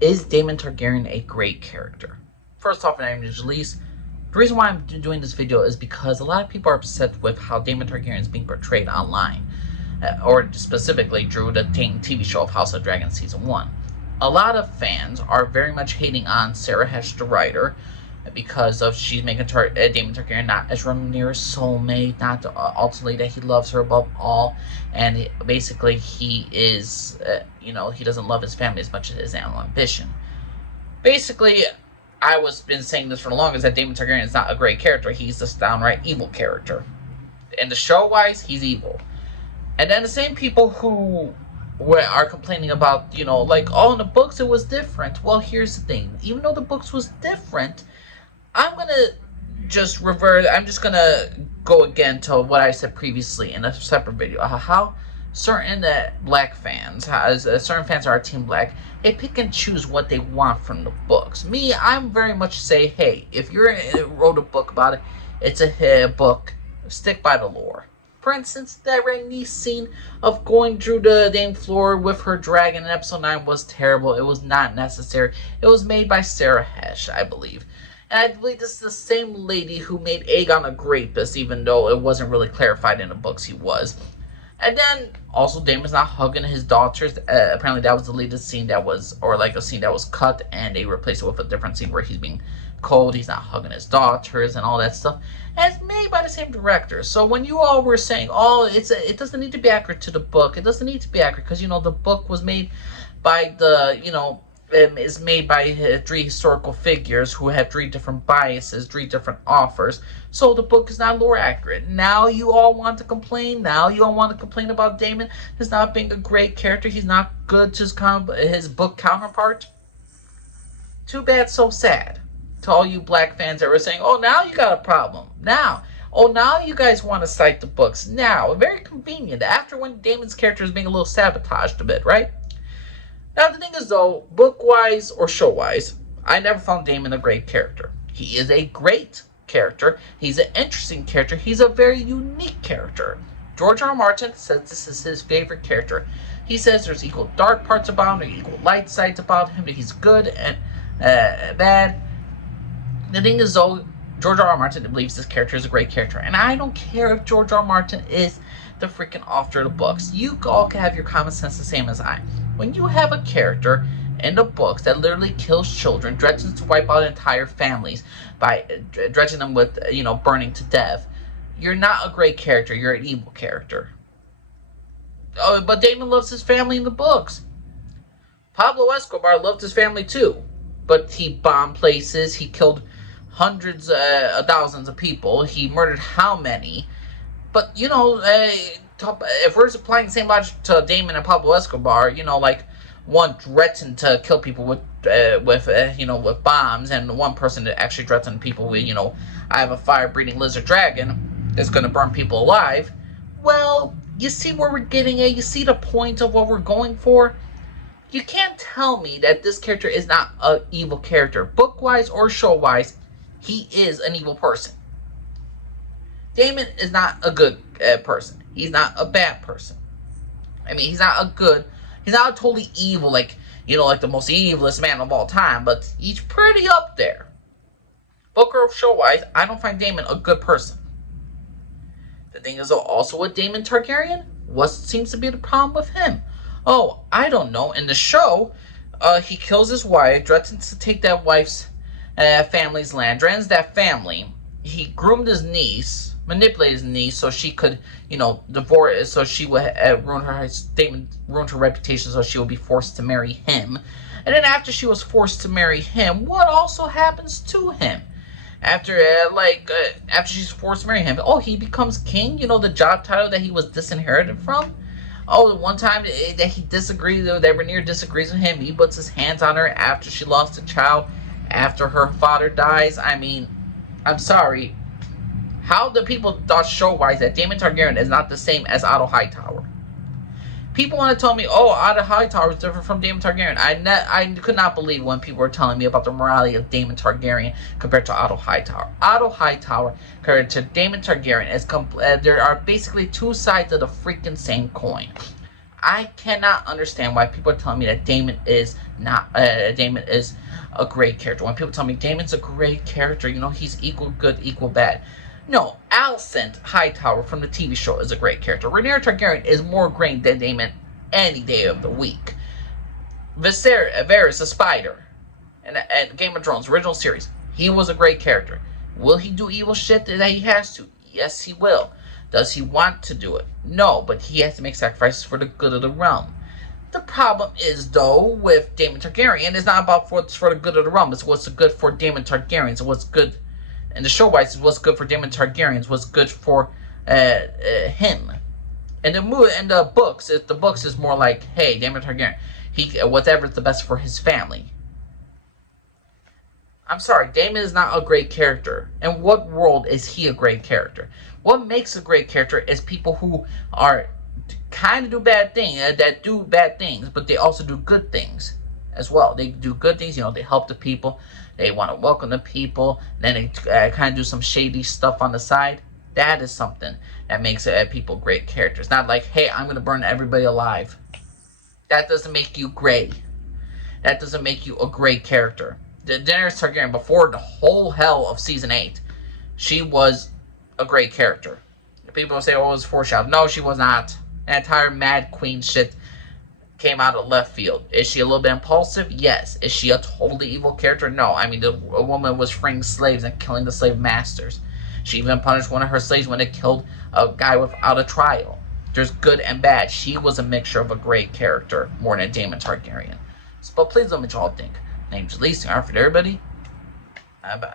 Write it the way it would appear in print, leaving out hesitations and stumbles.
Is Daemon Targaryen a great character? First off, and least, the reason why I'm doing this video is because a lot of people are upset with how Daemon Targaryen is being portrayed online, or specifically Drew, the TV show of House of Dragons Season 1. A lot of fans are very much hating on Sarah Hesh, the writer, because of she's making Daemon Targaryen not as Rhaenyra's soulmate, not ultimately that he loves her above all, and basically he is, he doesn't love his family as much as his own ambition. Basically, I was been saying this for the longest, that Daemon Targaryen is not a great character. He's just downright evil character. In the show-wise, he's evil. And then the same people who are complaining about, in the books it was different. Well, here's the thing. Even though the books was different, I'm going to just revert. I'm just going to go again to what I said previously in a separate video. How certain black fans, certain fans are Team Black, they pick and choose what they want from the books. Me, I'm very much say, hey, if you wrote a book about it, it's a book. Stick by the lore. For instance, that Rhaenys scene of going through the dang floor with her dragon in episode 9 was terrible. It was not necessary. It was made by Sarah Hesh, I believe. And I believe this is the same lady who made Aegon a rapist, even though it wasn't really clarified in the books he was. And then, also, Daemon's not hugging his daughters. Apparently that was deleted scene that was, or like a scene that was cut, and they replaced it with a different scene where he's being cold, he's not hugging his daughters, and all that stuff. And it's made by the same director. So when you all were saying, it doesn't need to be accurate to the book, it doesn't need to be accurate, because, the book was made by is made by 3 historical figures who have 3 different biases, 3 different offers. So the book is not lore accurate. Now you all want to complain. Now you all want to complain about Daemon as not being a great character. He's not good to his book counterpart. Too bad, so sad. To all you black fans that were saying, oh, now you got a problem. Now you guys want to cite the books. Now, very convenient. After when Daemon's character is being a little sabotaged a bit, right? Now, the thing is, though, book-wise or show-wise, I never found Daemon a great character. He is a great character. He's an interesting character. He's a very unique character. George R. R. Martin says this is his favorite character. He says there's equal dark parts about him, equal light sides about him, that he's good and bad. The thing is, though, George R. R. Martin believes this character is a great character. And I don't care if George R. R. Martin is the freaking author of the books. You all can have your common sense the same as I. When you have a character in the books that literally kills children, threatens to wipe out entire families by dredging them with, burning to death, you're not a great character. You're an evil character. Oh, but Daemon loves his family in the books. Pablo Escobar loved his family too, but he bombed places. He killed hundreds, thousands of people. He murdered how many? But, if we're applying the same logic to Daemon and Pablo Escobar, one threatened to kill people with bombs, and one person that actually threatened people with, I have a fire-breathing lizard dragon that's going to burn people alive. Well, you see where we're getting at? You see the point of what we're going for? You can't tell me that this character is not an evil character. Book-wise or show-wise, he is an evil person. Daemon is not a good person. He's not a bad person. I mean, he's not a totally evil, like the most evilest man of all time, but he's pretty up there. Book or show-wise, I don't find Daemon a good person. The thing is, also with Daemon Targaryen, what seems to be the problem with him? Oh, I don't know. In the show, he kills his wife, threatens to take that wife's family's land, drains that family. He groomed his niece, manipulated his niece so she could, divorce, so she would ruin her reputation, so she would be forced to marry him. And then after she was forced to marry him, what also happens to him? After she's forced to marry him, he becomes king, the job title that he was disinherited from. Oh, the one time that he disagrees, that Rhaenyra disagrees with him, he puts his hands on her after she lost a child, after her father dies. I mean, I'm sorry. How do people thought show-wise that Daemon Targaryen is not the same as Otto Hightower? People want to tell me, Otto Hightower is different from Daemon Targaryen. I could not believe when people were telling me about the morality of Daemon Targaryen compared to Otto Hightower. Otto Hightower compared to Daemon Targaryen is there are basically 2 sides of the freaking same coin. I cannot understand why people are telling me that Daemon is not Daemon is a great character. When people tell me Daemon's a great character, you know, he's equal good, equal bad. No, Alicent Hightower from the TV show is a great character. Rhaenyra Targaryen is more great than Daemon any day of the week. Varys the Spider and Game of Thrones original series, he was a great character. Will he do evil shit that he has to? Yes, he will. Does he want to do it? No, but he has to make sacrifices for the good of the realm. The problem is, though, with Daemon Targaryen, it's not about what's for the good of the realm. It's what's good for Daemon Targaryens. What's good in the show-wise is what's good for Daemon Targaryens. What's good for him. And the books, is more like, hey, Daemon Targaryen, whatever's the best for his family. I'm sorry, Daemon is not a great character. In what world is he a great character? What makes a great character is people who are kind of do bad things, that do bad things, but they also do good things as well. They do good things, you know, they help the people, they want to welcome the people, then they kind of do some shady stuff on the side. That is something that makes people great characters. Not like, hey, I'm going to burn everybody alive. That doesn't make you great. That doesn't make you a great character. Daenerys Targaryen, before the whole hell of Season 8, she was a great character. People say, oh, it was foreshadowed. No, she was not. That entire Mad Queen shit came out of left field. Is she a little bit impulsive? Yes. Is she a totally evil character? No. I mean, a woman was freeing slaves and killing the slave masters. She even punished one of her slaves when it killed a guy without a trial. There's good and bad. She was a mixture of a great character more than Daemon Targaryen. But please let me know what y'all think. Name's Lisa. For everybody. Bye bye.